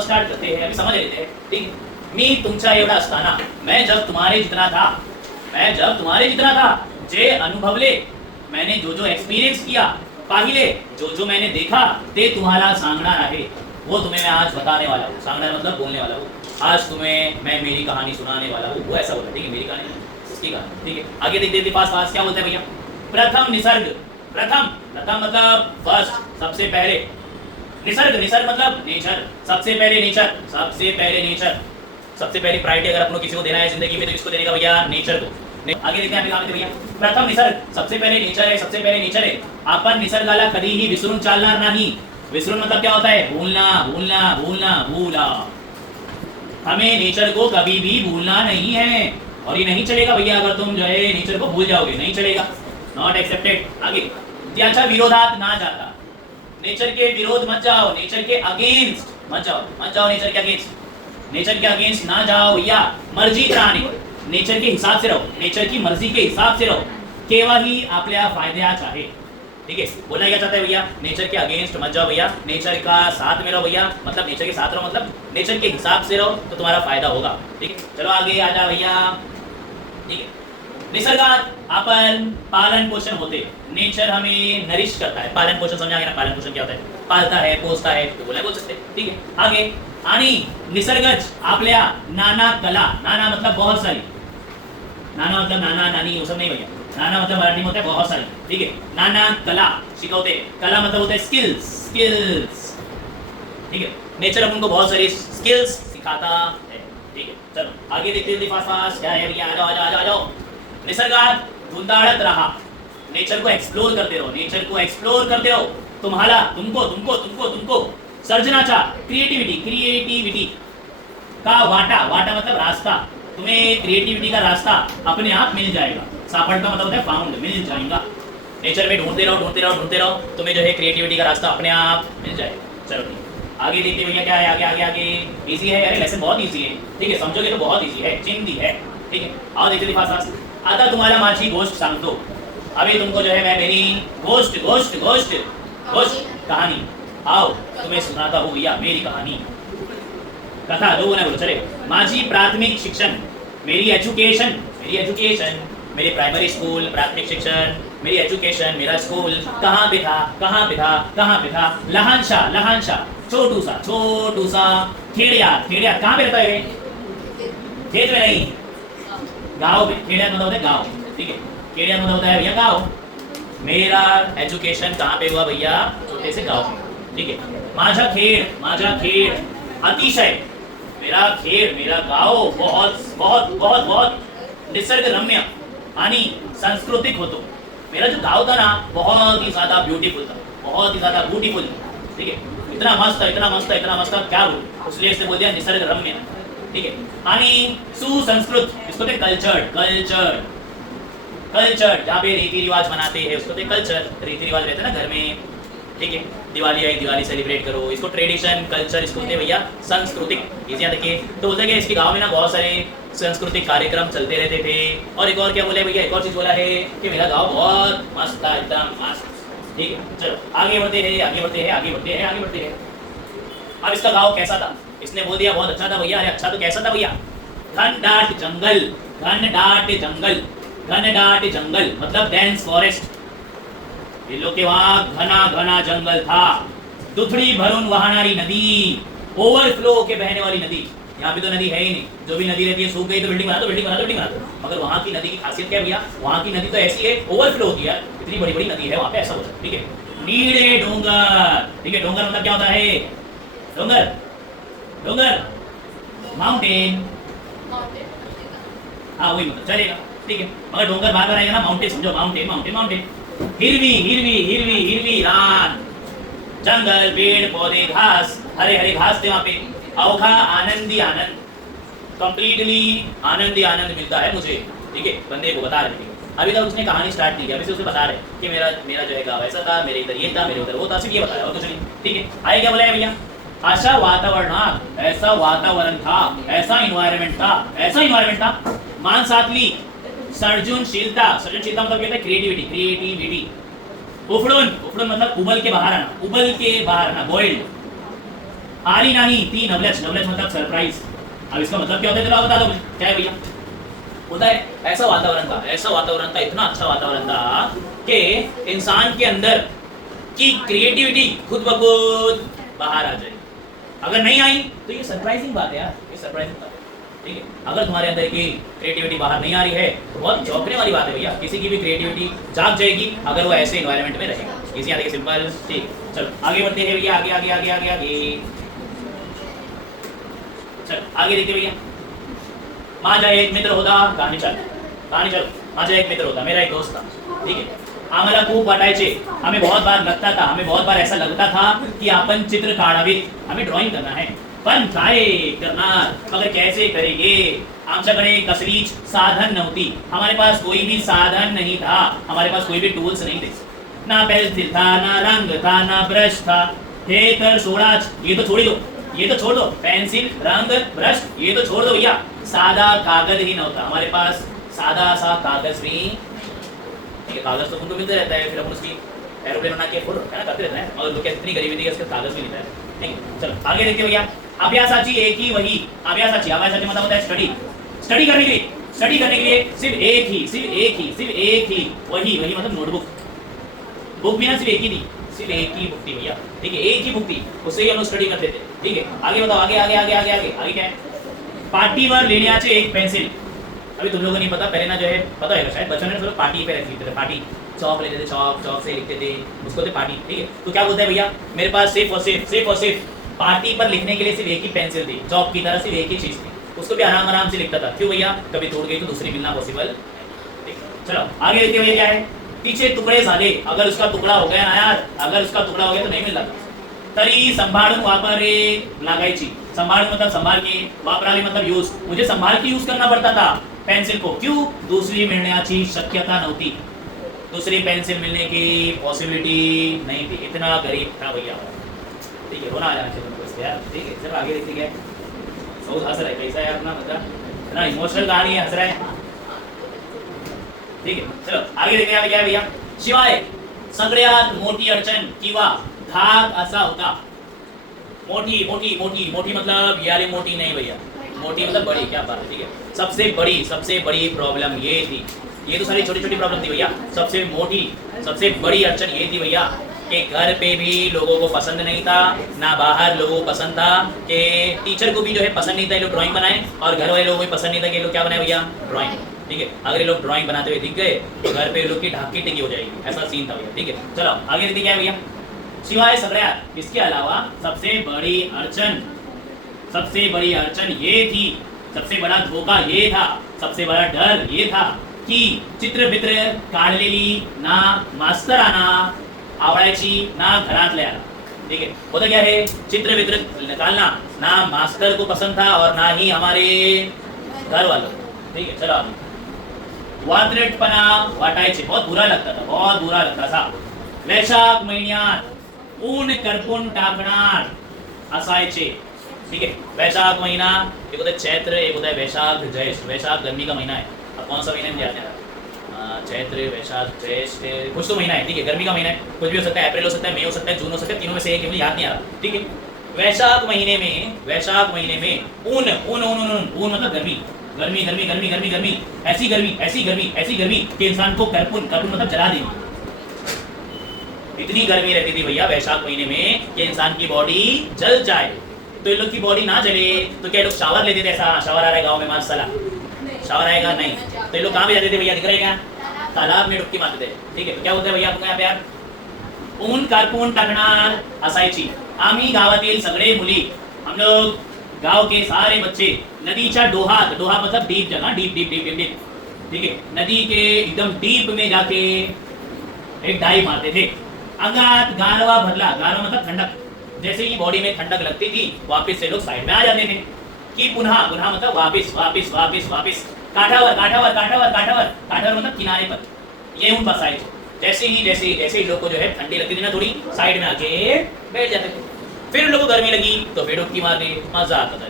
Start करते हैं, अभी समझ लेते हैं, ठीक है। मी तुमच्या एवढा असताना, मैं जब तुम्हारे जितना था, जे अनुभवले, मैंने जो जो एक्सपीरियंस किया, पाहिले, जो जो मैंने देखा, ते तुम्हाला सांगणार आहे, वो तुम्हें मैं आज बताने वाला हूँ। सांगणार मतलब बोलने वाला हूँ। आज तुम्हें मैं मेरी कहानी सुनाने वाला हूँ। वो ऐसा बोला, ठीक है, मेरी कहानी उसकी कहानी, ठीक है। आगे देखते देखते पास पास क्या बोलते हैं भैया। प्रथम निसर्ग, प्रथम मतलब फर्स्ट, सबसे पहले। निसर्ग मतलब नेचर, सबसे पहले नेचर, सबसे पहली प्रायोरिटी अगर अपनों किसी को देना है जिंदगी में तो किसको देने का भैया, नेचर को। आगे देखते हैं आगे भैया। प्रथम निसर्ग, सबसे पहले नेचर है, आपण निसर्गाला कधीही विसरून चालणार नाही। विसरून मतलब क्या होता है, भूलना। हमें नेचर को कभी भी भूलना नहीं है, और ये नहीं चलेगा भैया अगर तुम जो है नेचर को भूल जाओगे, नहीं चलेगा, नॉट एक्सेप्टेड। आगे, त्याच्या विरोधात ना जाता, नेचर के विरोध मत जाओ, नेचर के अगेंस्ट मत जाओ, नेचर के अगेंस्ट ना जाओ, या मर्जीत राहणे, नेचर के हिसाब से रहो, नेचर की मर्जी के हिसाब से रहो, केव्हा ही आपल्या फायद्याचा आहे, ठीक है। बोलना क्या चाहता है भैया, नेचर के अगेंस्ट मत जाओ भैया, नेचर का साथ में रहो भैया, मतलब नेचर के साथ रहो मतलब नेचर के हिसाब से रहो तो तुम्हारा फायदा होगा, ठीक है। चलो आगे आ जाओ भैया, ठीक है। निसर्गात आपण पालन पोषण होते, नेचर हमें नरिश करता है। पालन पोषण समझा गया ना, पालन पोषण क्या होता है, पालता है, पोसता है, तो बोल सकते हैं, ठीक है। आगे, आणि निसर्गच आपल्या नाना कला, नाना मतलब बहुत सारी, नाना मतलब नाना नानी वो सब नहीं भैया, नाना मतलब मराठी में होता है बहुत सारी, ठीक है। नाना कला शिकवते, कला मतलब होता है स्किल्स, ठीक है। नेचर अपन को बहुत सारी स्किल्स सिखाता है, ठीक है। चलो आगे देखते हैं फास्ट क्या है भैया, आ जाओ। निसर्गात धुंदाळत रहा, नेचर को एक्सप्लोर करते रहो, तुम्हाला तुमको सर्जनाचा, क्रिएटिविटी का वाटा मतलब रास्ता, तुम्हें क्रिएटिविटी का रास्ता अपने आप मिल जाएगा। सापड़ता मतलब होता है फाउंड, मिल जाएगा। नेचर में ढूंढते रहो, तुम्हें जो है क्रिएटिविटी का रास्ता अपने आप मिल जाएगा। चलो ठीक, आगे देखते भैया क्या है, आगे इजी है, अरे लेसन बहुत इजी है, ठीक है, समझोगे तो बहुत इजी है, चिंदी है, ठीक है। आओ देखते फास्ट। आता तुम्हाला माझी गोष्ट सांगतो, अभी तुमको जो है मैं मेरी गोष्ट कहानी, आओ तुम्हें सुनाता हूँ भैया मेरी कहानी, कथा दो ना बोलो, चले। माझी प्राथमिक शिक्षण, मेरी एजुकेशन, मेरी प्राइमरी स्कूल, प्राथमिक शिक्षण, मेरी एजुकेशन, मेरा स्कूल कहाँ पे था, लहानशा, छोटू सा खेड़िया कहाँ पे रहता है, खेत में नहीं, गाँव में। खेड़िया मतलब होता है गाँव, ठीक है, खेड़िया मतलब होता है भैया गाँव। मेरा एजुकेशन कहाँ पे हुआ भैया, छोटे से गाँव में, ठीक है। माझा खेड़ अतिशय, मेरा गाँव बहुत निसर्ग रम्य आणि सांस्कृतिक होतो। मेरा जो गाँव था ना बहुत ही ज्यादा ब्यूटीफुल, ठीक है, इतना मस्त क्या बोलूं, इसलिए इसने बोल दिया निसर्ग रम्य, ठीक है। आणि सुसंस्कृत, इसको ते कल्चर जहाँ पे रीति रिवाज मनाते हैं उसको ते कल्चर, रीति रिवाज रहते हैं ना घर में, ठीक है। दिवाली आई, दिवाली सेलिब्रेट करो, इसको ट्रेडिशन, कल्चर, इसको बोलते हैं भैया संस्कृतिक। इसी देखिए तो बोलते हैं कि इसके गांव में ना बहुत सारे सांस्कृतिक कार्यक्रम चलते रहते थे। और एक और क्या बोले भैया, एक और चीज बोला है कि मेरा गांव बहुत मस्त था, एकदम मस्त, ठीक है। चलो आगे बढ़ते हैं। अब इसका गांव कैसा था, इसने बोल दिया बहुत अच्छा था भैया। अरे अच्छा तो कैसा था भैया, घनदाट जंगल मतलब डेंस फॉरेस्ट, ये लोग के वहां घना जंगल था। दुथड़ी भरून वाहनारी नदी, ओवरफ्लो के बहने वाली नदी। यहाँ पे तो नदी है ही नहीं, जो भी नदी रहती है सूख गई तो बिल्डिंग बना दो। मगर वहाँ की नदी की खासियत क्या है भैया, वहाँ की नदी तो ऐसी है ओवरफ्लो होती है, इतनी बड़ी नदी है वहाँ पे, ऐसा होता है, ठीक है। नीले डोंगर, ठीक है, डोंगर मतलब क्या होता है, डोंगर माउंटेन, हाँ वही मतलब चलेगा, ठीक है। मगर डोंगर बार आएगा ना, माउंटेन समझो, माउंटेन। हिरवी रान, जंगल, पेड़ पौधे, घास, हरे घास थे वहाँ पे। अवघा आनंद, कंप्लीटली आनंद मिलता है मुझे, ठीक है। बंदे को बता रहे थे, अभी तक उसने कहानी स्टार्ट नहीं की, अभी से उसे बता रहे कि मेरा जो है गाँव ऐसा था, मेरे इधर ये था, मेरे उधर वो था, सिर्फ ये बताया और कुछ नहीं, ठीक है। आगे क्या बोला है भैया, ऐसा वातावरण था, ऐसा इन्वायरमेंट था, माणसातली सर्जनशीलता मतलब कहते हैं क्रिएटिविटी। उफड़न मतलब उबल के बाहर आना, बॉइल्ड। आरी नानी ती नवलच, नवलच मतलब सरप्राइज। अब इसका मतलब क्या होता है, चलो आप बता दो मुझे, क्या है भैया? होता है ऐसा वातावरण था, ऐसा वातावरण था, इतना अच्छा वातावरण था कि इंसान के अंदर की क्रिएटिविटी खुद ब खुद बाहर आ जाए। अगर नहीं आई तो ये सरप्राइजिंग बात है यार, ये सरप्राइजिंग बात है। ठीक है, अगर तुम्हारे अंदर की क्रिएटिविटी बाहर नहीं आ रही है तो बहुत चौंकने वाली बात है भैया। किसी की भी क्रिएटिविटी जाग जाएगी अगर वो ऐसे इन्वायरमेंट में रहेगा। इसी आगे सिंपल। ठीक, चलो आगे बढ़ते हैं भैया, आगे आगे आगे आगे आगे। चलो आगे देखते भैया। माझा एक मित्र होता, कहानी चलो। माझा एक मित्र होता, मेरा एक दोस्त था, ठीक है। आम्हाला खूप वाटायचे, हमें बहुत बार ऐसा लगता था की आपण चित्र काढावीत, हमें ड्राइंग करना है, पण काय करणार, मगर कैसे करेंगे? आमच्याकडे कसलीच साधन नव्हती, हमारे पास कोई भी साधन नहीं था, हमारे पास कोई भी टूल्स नहीं थे। ना पेंसिल था, ना रंग था, ना ब्रश था। हे तर सोडाच, ये तो छोड़ दो, ये तो छोड़ दो, पेंसिल रंग ब्रश ये तो छोड़ दो भैया, सादा कागज ही नहोता हमारे पास, सादा सा कागज भी। ठीक है, कागज तो उनको मिलता रहता है, फिर अपन उसकी एरोप्लेन बना के फोटो है ना करते रहते हैं, और लोग इतनी गरीबी थी उसके कागज भी मिलता है। ठीक है, चलो आगे देखते भैया। अभ्यासाची एक ही वही, अभ्यासाची मतलब होता है स्टडी, स्टडी करने के लिए सिर्फ एक ही वही मतलब नोटबुक, बुक भी ना सिर्फ एक ही थी, सिर्फ एक ही बुक थी भैया। ठीक है, एक ही बुक थी, उससे ही हम लोग स्टडी करते थे। ठीक है, आगे बताओ, आगे क्या है? पाटीवर लेण्याचे एक पेंसिल। अभी तुम लोगों को नहीं पता, पहले ना जो है पता है शायद बच्चों ने सब पार्टी पे लिखते थे, पार्टी चौक लेते थे, चौक से लिखते थे, उसको थे पार्टी। ठीक है, तो क्या बोलते हैं भैया, मेरे पास सिर्फ और सिर्फ पार्टी पर लिखने के लिए सिर्फ एक ही पेंसिल थी, चौक की तरह सिर्फ एक ही चीज थी, उसको भी आराम से लिखता था। क्यों भैया? कभी टूट गई तो दूसरी मिलना पॉसिबल। चलो आगे देखते भैया क्या है। पीछे टुकड़े झाले, अगर उसका टुकड़ा हो गया ना यार, अगर उसका टुकड़ा हो गया तो नहीं मिल रहा, तरी संभाळून वापरे लागायची। संभाळून मतलब संभाल के, वापरावी मतलब यूज, मुझे संभाल के यूज करना पड़ता था पेंसिल को। क्यों? दूसरी मिलण्याची शक्यता नव्हती, दूसरी पेंसिल मिलने की पॉसिबिलिटी नहीं थी, इतना गरीब था भैया। ठीक है, रोना आ जाना चाहिए तुमको यार। ठीक है, चलो आगे देखते क्या है। बहुत हंस रहा है, कैसा है अपना मतलब, इतना इमोशनल कहानी है, हंस रहा है। ठीक है, चलो आगे देखते हैं क्या है भैया। शिवाय सगळ्यात मोठी अडचण किंवा धाक असा होता। मोटी मतलब ये वाली मोटी नहीं भैया, मोटी मतलब बड़ी, क्या बात है। ठीक है, सबसे बड़ी प्रॉब्लम ये थी, ये तो सारी छोटी प्रॉब्लम थी भैया। सबसे बड़ी अड़चन ये थी भैया कि घर पे भी लोगों को पसंद नहीं था, ना बाहर लोगों को पसंद था, कि टीचर को भी जो है पसंद नहीं था ये लोग ड्राइंग बनाए, और घर वाले लोगों को भी पसंद नहीं था कि ये लोग क्या बनाए भैया, ड्राइंग। ठीक है, अगर ये लोग ड्राइंग बनाते हुए दिख गए तो घर पे लोग की ढाकी टिकी हो जाएगी, ऐसा सीन था भैया। ठीक है, चलो आगे देखते क्या है भैया। सिवाय सगळ्यात, इसके अलावा सबसे बड़ी अड़चन ये थी, सबसे बड़ा धोखा ये था, सबसे बड़ा डर ये था की चित्र काढलेली ना मास्तरांना आवडायची ना घरातल्याला। ठीक है, होता क्या है, चित्र निकालना ना मास्टर को पसंद था और ना ही हमारे घर वालों को। ठीक है, चलो वात्रटपणा वाटायचे, बहुत बुरा लगता था। वैशाख महिन्यात ऊन करपून टाकणार असायचे। ठीक है, वैशाख महीना, एक होता है चैत्र, एक होता है वैशाख ज्येष्ठ। वैशाख गर्मी का महीना है, अब कौन सा महीना में जाते हैं, चैत्र वैशाख ज्येष्ठ, कुछ तो महीना है। ठीक है, गर्मी का महीना है, कुछ भी हो सकता है, अप्रैल हो सकता है, मई हो सकता है, जून हो सकता है, तीनों में से एक, मुझे याद नहीं आ रहा। ठीक है, वैशाख महीने में ऊन मतलब गर्मी, ऐसी गर्मी कि इंसान को करपुन मतलब जला देगी। इतनी गर्मी रहती थी भैया वैशाख महीने में कि इंसान की बॉडी जल जाए। तो इन लोग की बॉडी ना जले तो क्या लोग शावर लेते थे? ऐसा शावर आ रहा है गाँव में माशाल्लाह, शावर आएगा नहीं, तो ये लोग कहाँ पे जाते थे भैया, दिख रहा है क्या? तालाब में डुबकी मारते थे। ठीक है, क्या होता है भैया आपको यहाँ पे यार, ऊन कारपून टाकणार असायची। आम्ही गावातील सगळे मुली, हम लोग गांव के सारे बच्चे नदीच्या डोहात, डोहा मतलब डीप जगह, डीप। ठीक है, नदी के एकदम डीप में जाके एक डाइव मारते थे। अंगात गारवा भरला, गारवा मतलब ठंडक, जैसे ही बॉडी में ठंडक लगती थी वापस से लोग साइड में आ जाते थे। कि पुनः मतलब वापस काठावर मतलब किनारे पर ये उन बसाए। जैसे ही लोग को जो है ठंडी लगती थी ना, थोड़ी साइड में आके बैठ जाते थे। फिर लोगों को गर्मी लगी तो फिर डुबकी मारने, मजा आता था।